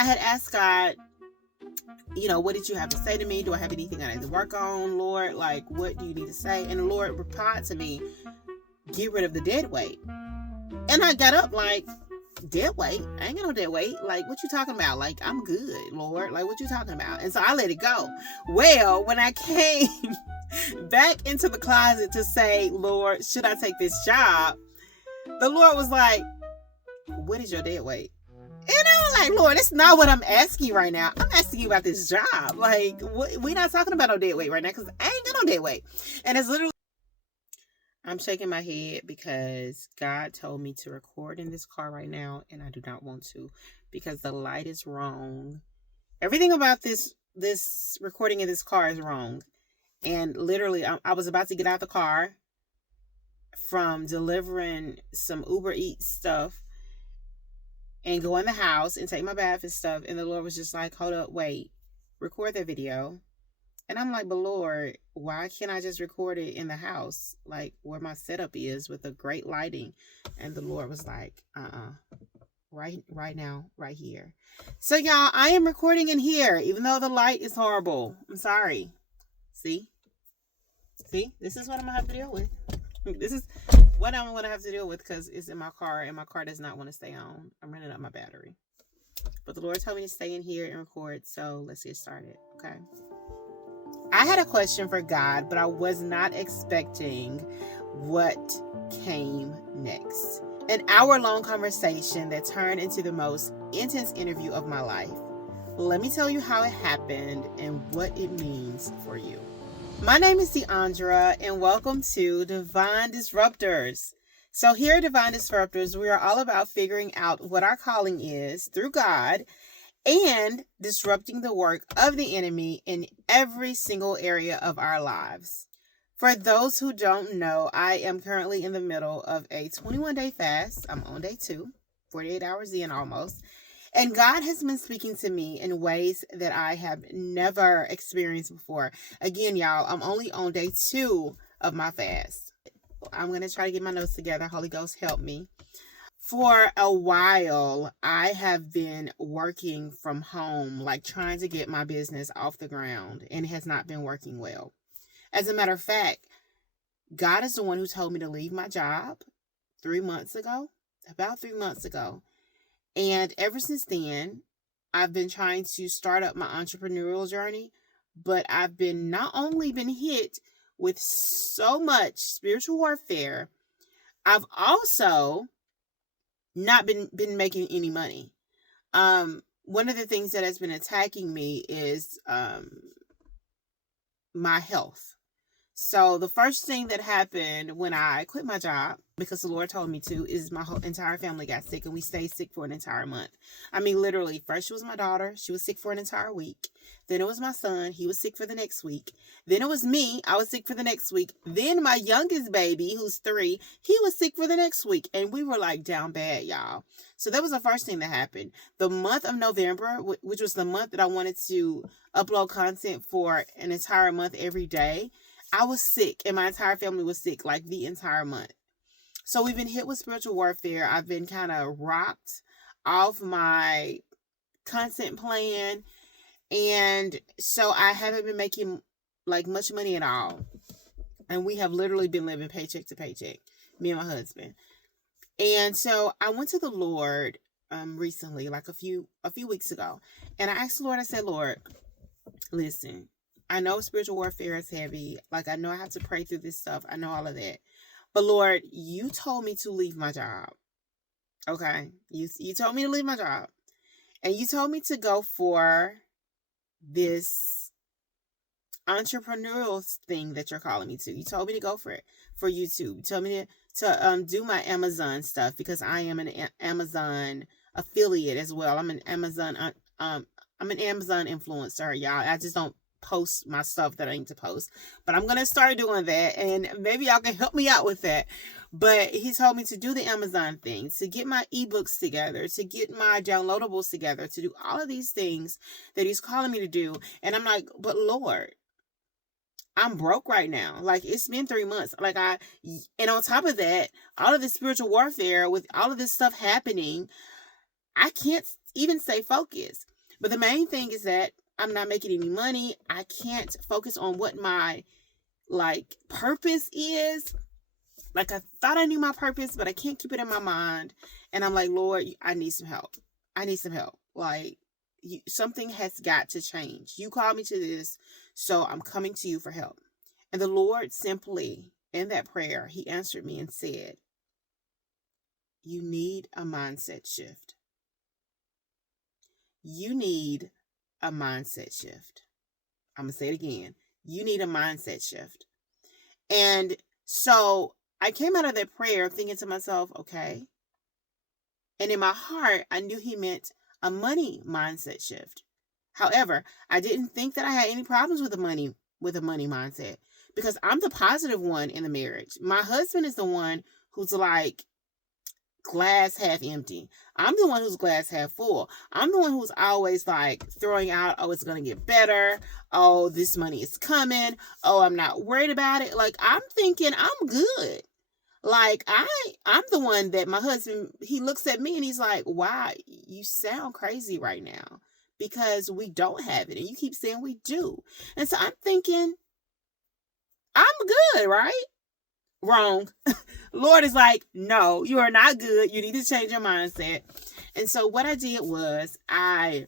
I had asked God, what did you have to say to me? Do I have anything I need to work on, Lord? Like, what do you need to say? And the Lord replied to me, get rid of the dead weight. And I got up like, dead weight? I ain't got no dead weight. Like, what you talking about? Like, I'm good, Lord. Like, what you talking about? And so I let it go. Well, when I came back into the closet to say, Lord, should I take this job? The Lord was like, what is your dead weight? And I'm like, Lord, that's not what I'm asking right now. I'm asking you about this job. Like, we're not talking about no dead weight right now because I ain't got no dead weight. And it's literally, I'm shaking my head because God told me to record in this car right now, and I do not want to because the light is wrong. Everything about this recording in this car is wrong. And literally, I was about to get out the car from delivering some Uber Eats stuff and go in the house and take my bath and stuff. And the Lord was just like, hold up, wait, record that video. And I'm like, but Lord, why can't I just record it in the house? Like where my setup is with the great lighting. And the Lord was like, right now, right here. So y'all, I am recording in here, even though the light is horrible. I'm sorry. See, this is what I'm gonna have to deal with. This is what I'm gonna have to deal with because it's in my car and my car does not want to stay on. I'm running up my battery. But the Lord told me to stay in here and record. So let's get started. Okay. I had a question for God, but I was not expecting what came next. An hour-long conversation that turned into the most intense interview of my life. Let me tell you how it happened and what it means for you. My name is Deandra, and welcome to Divine Disruptors. So here at Divine Disruptors, we are all about figuring out what our calling is through God and disrupting the work of the enemy in every single area of our lives. For those who don't know, I am currently in the middle of a 21-day fast. I'm on day 2, 48 hours in almost. And God has been speaking to me in ways that I have never experienced before. Again, y'all, I'm only on day 2 of my fast. I'm going to try to get my notes together. Holy Ghost, help me. For a while, I have been working from home, like trying to get my business off the ground, and it has not been working well. As a matter of fact, God is the one who told me to leave my job about 3 months ago. And ever since then, I've been trying to start up my entrepreneurial journey, but I've not only been hit with so much spiritual warfare, I've also not been making any money. One of the things that has been attacking me is my health. So the first thing that happened when I quit my job, because the Lord told me to, is my whole entire family got sick, and we stayed sick for an entire month. I mean, literally, first it was my daughter. She was sick for an entire week. Then it was my son. He was sick for the next week. Then it was me. I was sick for the next week. Then my youngest baby, who's 3, he was sick for the next week. And we were like down bad, y'all. So that was the first thing that happened. The month of November, which was the month that I wanted to upload content for an entire month every day, I was sick, and my entire family was sick like the entire month. So we've been hit with spiritual warfare. I've been kind of rocked off my content plan. And so I haven't been making like much money at all. And we have literally been living paycheck to paycheck, me and my husband. And so I went to the Lord recently, like a few weeks ago. And I asked the Lord, I said, Lord, listen, I know spiritual warfare is heavy. Like, I know I have to pray through this stuff. I know all of that. But Lord, you told me to leave my job. Okay? You told me to leave my job. And you told me to go for this entrepreneurial thing that you're calling me to. You told me to go for it, for YouTube. You told me to do my Amazon stuff because I am an Amazon affiliate as well. I'm an Amazon influencer, y'all. I just don't post my stuff that I need to post, but I'm gonna start doing that, and maybe y'all can help me out with that. But he told me to do the Amazon thing, to get my ebooks together, to get my downloadables together, to do all of these things that he's calling me to do. And I'm like, but Lord, I'm broke right now. Like, it's been 3 months. And on top of that, all of this spiritual warfare with all of this stuff happening, I can't even stay focused. But the main thing is that I'm not making any money. I can't focus on what my purpose is. Like, I thought I knew my purpose, but I can't keep it in my mind. And I'm like, Lord, I need some help. I need some help. Like, something has got to change. You called me to this, so I'm coming to you for help. And the Lord simply, in that prayer, he answered me and said, you need a mindset shift. You need a mindset shift. I'm going to say it again. You need a mindset shift. And so I came out of that prayer thinking to myself, okay. And in my heart, I knew he meant a money mindset shift. However, I didn't think that I had any problems with a money mindset, because I'm the positive one in the marriage. My husband is the one who's like glass half empty. I'm the one who's glass half full. I'm the one who's always like throwing out, oh, it's going to get better. Oh, this money is coming. Oh, I'm not worried about it. Like, I'm thinking I'm good. Like, I'm the one that my husband, he looks at me and he's like, why? You sound crazy right now, because we don't have it. And you keep saying we do. And so I'm thinking, I'm good, right? Wrong. Lord is like, no, you are not good. You need to change your mindset. And so what I did was I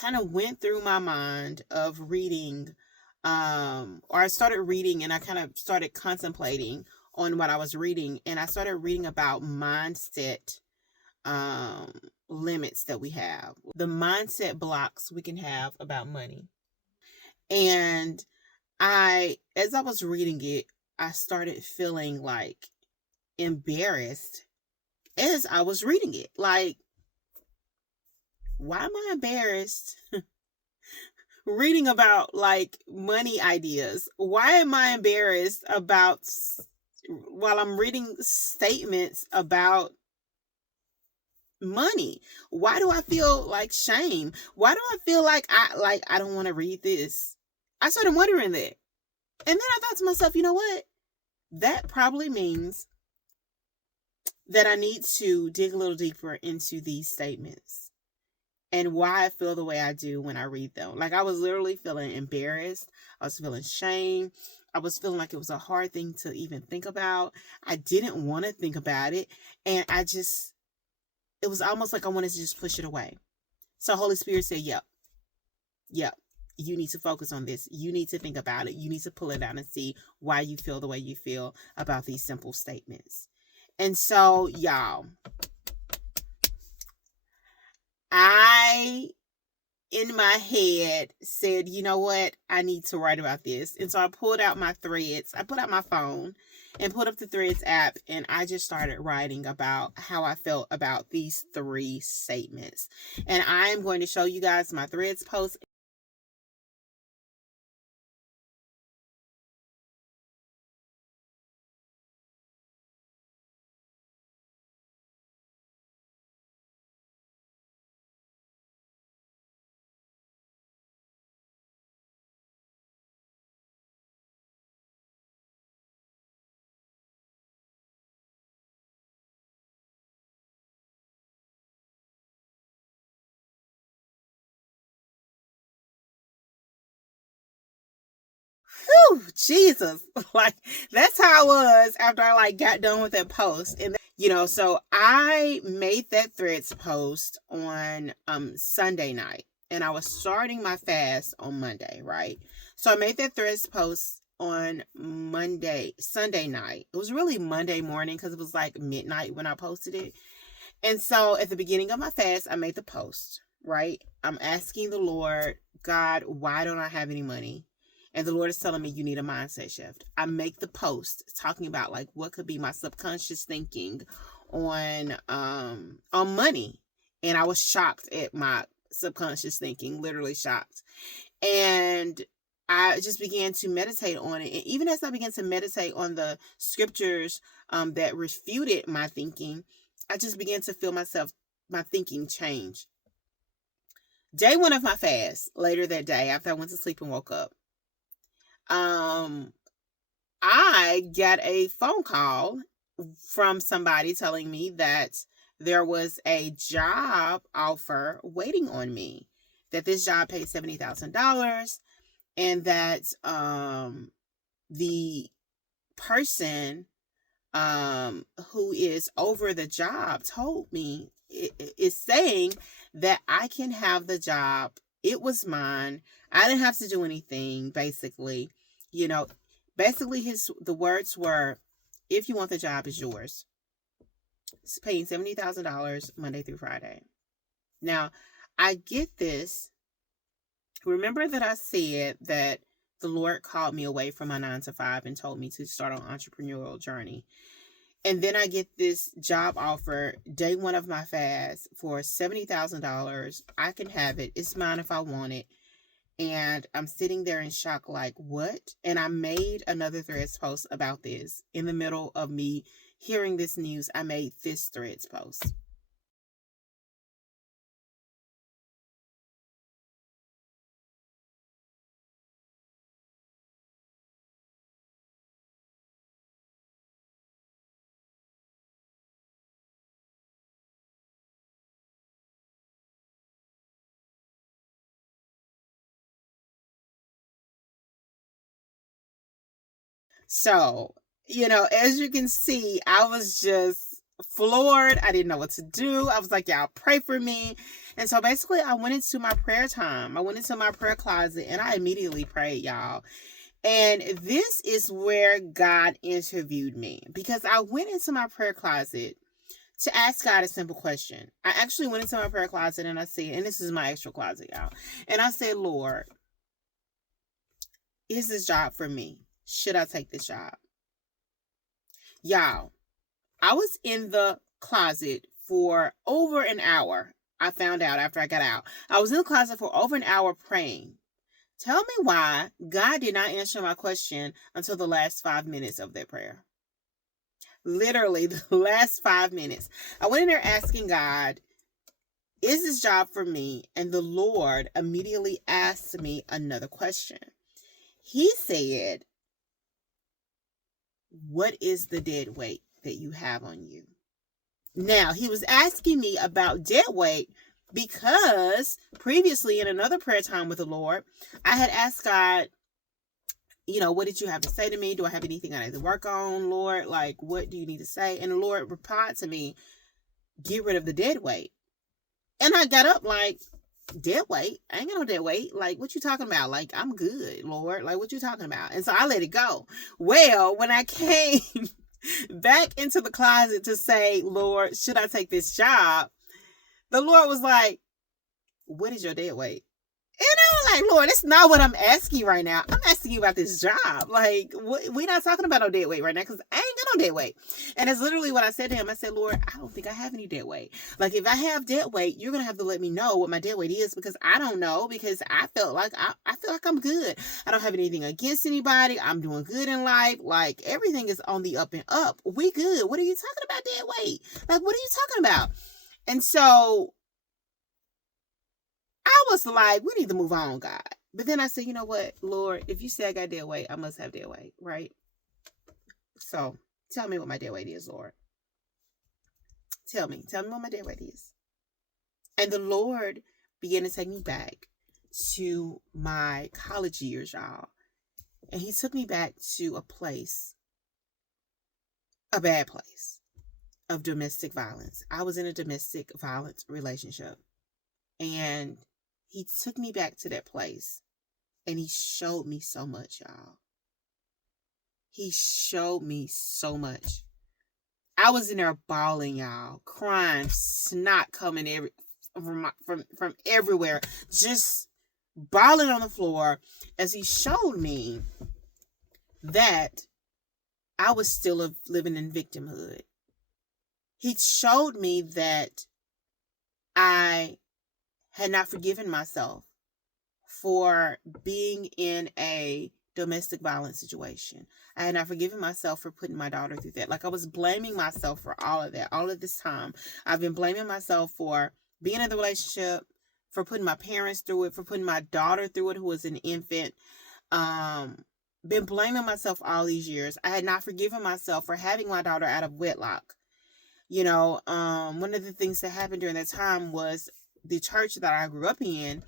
kind of went through my mind of reading, or I started reading, and I kind of started contemplating on what I was reading. And I started reading about mindset limits that we have, the mindset blocks we can have about money. And as I was reading it, I started feeling like embarrassed as I was reading it. Like, why am I embarrassed reading about like money ideas? Why am I embarrassed while I'm reading statements about money? Why do I feel like shame? Why do I feel like I don't want to read this? I started wondering that. And then I thought to myself, you know what? That probably means that I need to dig a little deeper into these statements and why I feel the way I do when I read them. Like, I was literally feeling embarrassed. I was feeling shame. I was feeling like it was a hard thing to even think about. I didn't want to think about it. And it was almost like I wanted to just push it away. So Holy Spirit said, yep, you need to focus on this. You need to think about it. You need to pull it out and see why you feel the way you feel about these simple statements. And so, y'all, I, in my head, said, you know what? I need to write about this. And so I pulled out my threads. I put out my phone and put up the Threads app, and I just started writing about how I felt about these 3 statements. And I'm going to show you guys my Threads post. Whew, Jesus. Like, that's how I was after I got done with that post. And so I made that Threads post on Sunday night, and I was starting my fast on Monday, right? So I made that Threads post on Sunday night. It was really Monday morning, because it was like midnight when I posted it. And so at the beginning of my fast, I made the post, right? I'm asking the Lord, God, why don't I have any money? And the Lord is telling me you need a mindset shift. I make the post talking about what could be my subconscious thinking on money. And I was shocked at my subconscious thinking, literally shocked. And I just began to meditate on it. And even as I began to meditate on the scriptures that refuted my thinking, I just began to feel my thinking change. Day 1 of my fast, later that day, after I went to sleep and woke up, I got a phone call from somebody telling me that there was a job offer waiting on me. that this job paid $70,000, and that the person who is over the job told me, is saying that I can have the job. It was mine. I didn't have to do anything, basically. Basically the words were, if you want the job, it's yours. It's paying $70,000 Monday through Friday. Now, I get this. Remember that I said that the Lord called me away from my 9 to 5 and told me to start an entrepreneurial journey. And then I get this job offer day one of my fast for $70,000. I can have it. It's mine if I want it. And I'm sitting there in shock, like, what? And I made another Threads post about this. In the middle of me hearing this news, I made this Threads post. So, as you can see, I was just floored. I didn't know what to do. I was like, y'all pray for me. And so basically I went into my prayer time. I went into my prayer closet and I immediately prayed, y'all. And this is where God interviewed me, because I went into my prayer closet to ask God a simple question. I actually went into my prayer closet and I said, and this is my extra closet, y'all. And I said, Lord, is this job for me? Should I take this job? Y'all, I was in the closet for over an hour. I found out after I got out. I was in the closet for over an hour praying. Tell me why God did not answer my question until the last 5 minutes of that prayer. Literally, the last 5 minutes. I went in there asking God, is this job for me? And the Lord immediately asked me another question. He said, what is the dead weight that you have on you? Now, he was asking me about dead weight because previously in another prayer time with the Lord, I had asked God, what did you have to say to me? Do I have anything I need to work on, Lord? Like, what do you need to say? And the Lord replied to me, get rid of the dead weight. And I got up like, dead weight? I ain't got no dead weight. Like, what you talking about? Like, I'm good, Lord. Like, what you talking about? And so I let it go. Well, when I came back into the closet to say, Lord, should I take this job? The Lord was like, what is your dead weight? And I was like, Lord, that's not what I'm asking right now. I'm asking you about this job. Like, we're not talking about no dead weight right now because I ain't got no dead weight. And it's literally what I said to him. I said, Lord, I don't think I have any dead weight. Like, if I have dead weight, you're going to have to let me know what my dead weight is, because I don't know, because I feel like I'm good. I don't have anything against anybody. I'm doing good in life. Like, everything is on the up and up. We good. What are you talking about dead weight? Like, what are you talking about? And so I was like, we need to move on, God. But then I said, you know what, Lord, if you say I got dead weight, I must have dead weight, right? So tell me what my dead weight is, Lord. Tell me what my dead weight is. And the Lord began to take me back to my college years, y'all. And he took me back to a place, a bad place of domestic violence. I was in a domestic violence relationship. And he took me back to that place and he showed me so much, y'all. He showed me so much. I was in there bawling, y'all, crying, snot coming from everywhere, just bawling on the floor as he showed me that I was still living in victimhood. He showed me that I had not forgiven myself for being in a domestic violence situation. I had not forgiven myself for putting my daughter through that. Like, I was blaming myself for all of that. All of this time, I've been blaming myself for being in the relationship, for putting my parents through it, for putting my daughter through it, who was an infant. Been blaming myself all these years. I had not forgiven myself for having my daughter out of wedlock. One of the things that happened during that time was the church that I grew up in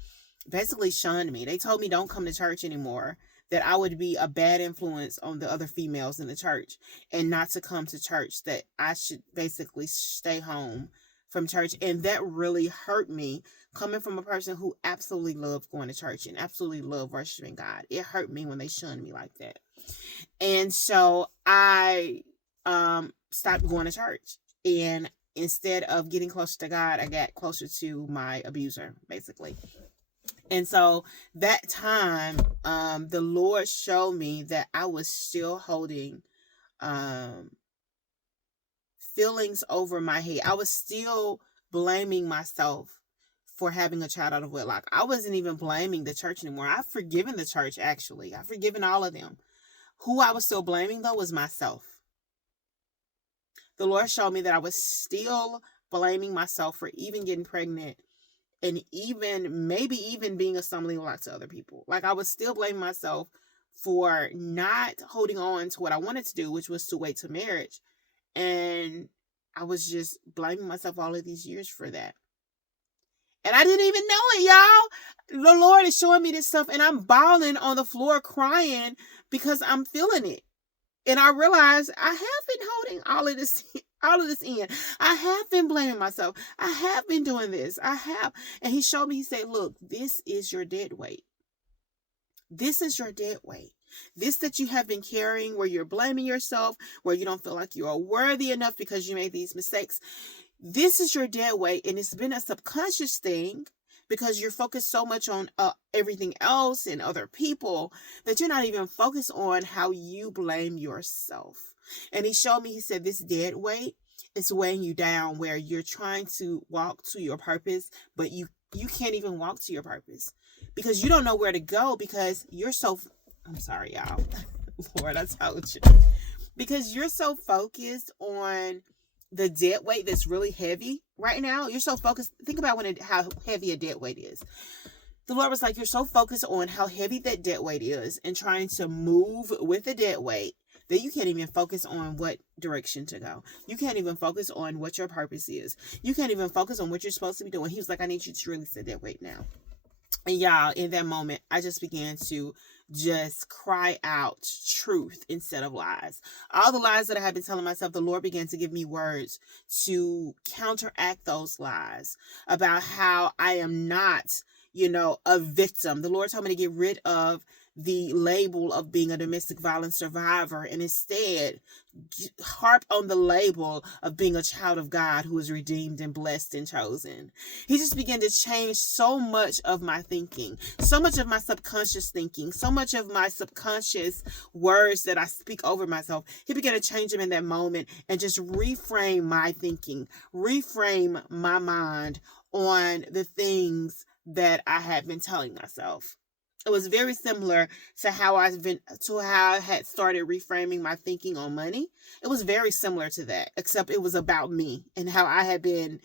basically shunned me. They told me don't come to church anymore, that I would be a bad influence on the other females in the church and not to come to church, that I should basically stay home from church. And that really hurt me, coming from a person who absolutely loved going to church and absolutely loved worshiping God. It hurt me when they shunned me like that. And so I stopped going to church. And instead of getting closer to God, I got closer to my abuser, basically. And so that time, the Lord showed me that I was still holding feelings over my head. I was still blaming myself for having a child out of wedlock. I wasn't even blaming the church anymore. I've forgiven the church, actually. I've forgiven all of them. Who I was still blaming, though, was myself. The Lord showed me that I was still blaming myself for even getting pregnant, and maybe even being a stumbling block to other people. Like, I was still blaming myself for not holding on to what I wanted to do, which was to wait to marriage. And I was just blaming myself all of these years for that. And I didn't even know it, y'all. The Lord is showing me this stuff, and I'm bawling on the floor crying because I'm feeling it. And I realized I have been holding all of this in. I have been blaming myself. I have been doing this. I have. And he showed me, he said, look, this is your dead weight. This is your dead weight. This that you have been carrying, where you're blaming yourself, where you don't feel like you are worthy enough because you made these mistakes. This is your dead weight. And it's been a subconscious thing, because you're focused so much on everything else and other people that you're not even focused on how you blame yourself. And he showed me, he said, this dead weight is weighing you down, where you're trying to walk to your purpose, but you can't even walk to your purpose because you don't know where to go, because you're so, I'm sorry, y'all. Lord, I told you. Because you're so focused on the dead weight that's really heavy right now. You're so focused. Think about how heavy a dead weight is. The Lord was like, you're so focused on how heavy that dead weight is and trying to move with the dead weight that you can't even focus on what direction to go. You can't even focus on what your purpose is. You can't even focus on what you're supposed to be doing. He was like, I need you to release the dead weight now. And y'all, in that moment, I just began to just cry out truth instead of lies. All the lies that I had been telling myself, the Lord began to give me words to counteract those lies about how I am not, a victim. The Lord told me to get rid of the label of being a domestic violence survivor and instead harp on the label of being a child of God who is redeemed and blessed and chosen. He just began to change so much of my thinking, so much of my subconscious thinking, so much of my subconscious words that I speak over myself. He began to change them in that moment and just reframe my thinking, reframe my mind on the things that I had been telling myself. It was very similar to how I had started reframing my thinking on money. It was very similar to that, except it was about me and how I had been,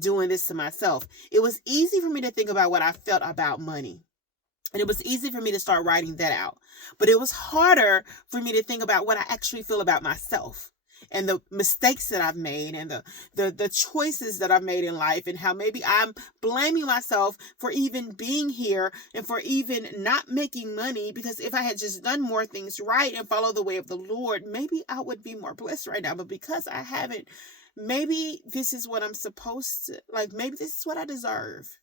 doing this to myself. It was easy for me to think about what I felt about money. And it was easy for me to start writing that out. But it was harder for me to think about what I actually feel about myself, and the mistakes that I've made, and the choices that I've made in life, and how maybe I'm blaming myself for even being here and for even not making money, because if I had just done more things right and follow the way of the Lord, maybe I would be more blessed right now. But because I haven't, maybe this is what I'm supposed to, maybe this is what I deserve.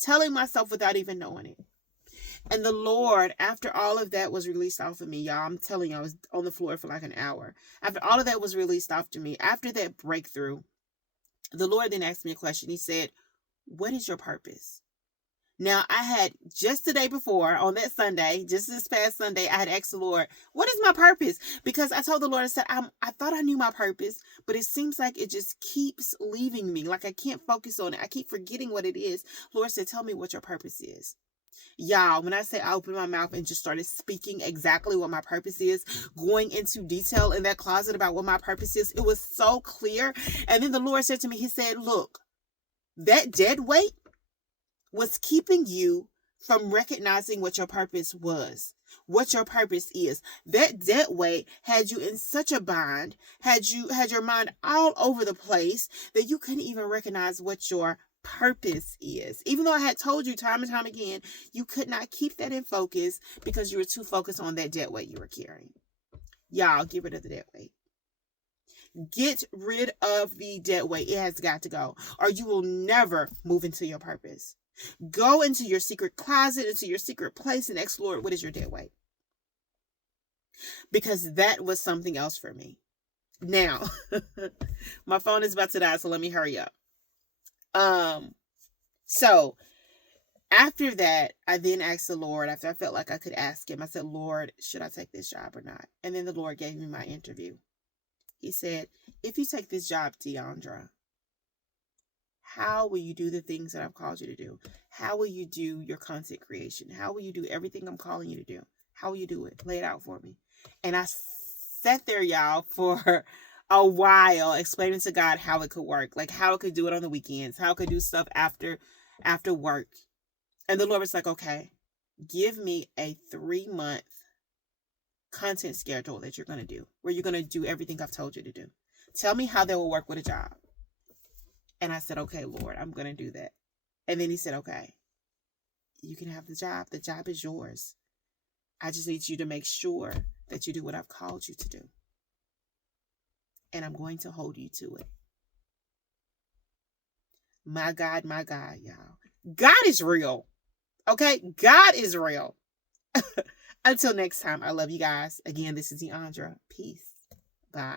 Telling myself without even knowing it. And the Lord, after all of that was released off of me, y'all, I'm telling you, I was on the floor for like an hour. After all of that was released off to me, after that breakthrough, the Lord then asked me a question. He said, what is your purpose? Now, I had just the day before, on that Sunday, just this past Sunday, I had asked the Lord, what is my purpose? Because I told the Lord, I said, I thought I knew my purpose, but it seems like it just keeps leaving me. Like I can't focus on it. I keep forgetting what it is. Lord said, tell me what your purpose is. Y'all, when I say I opened my mouth and just started speaking exactly what my purpose is, going into detail in that closet about what my purpose is, it was so clear. And then the Lord said to me, he said, look, that dead weight was keeping you from recognizing what your purpose was. what your purpose is. That debt weight had you in such a bind, had your mind all over the place that you couldn't even recognize what your purpose is. Even though I had told you time and time again, you could not keep that in focus because you were too focused on that debt weight you were carrying. Y'all, get rid of the debt weight. Get rid of the debt weight. It has got to go, or you will never move into your purpose. Go into your secret closet, into your secret place, and ask, Lord, what is your debt weight? Because that was something else for me. Now, my phone is about to die, so let me hurry up. So after that, I then asked the Lord, after I felt like I could ask him, I said, Lord, should I take this job or not? And then the Lord gave me my interview. He said, if you take this job, Deandra, how will you do the things that I've called you to do? How will you do your content creation? How will you do everything I'm calling you to do? How will you do it? Lay it out for me. And I sat there, y'all, for a while explaining to God how it could work, like how I could do it on the weekends, how I could do stuff after work. And the Lord was like, okay, give me a 3-month content schedule that you're going to do, where you're going to do everything I've told you to do. Tell me how that will work with a job. And I said, okay, Lord, I'm going to do that. And then he said, okay, you can have the job. The job is yours. I just need you to make sure that you do what I've called you to do. And I'm going to hold you to it. My God, y'all. God is real. Okay? God is real. Until next time, I love you guys. Again, this is Deandra. Peace. Bye.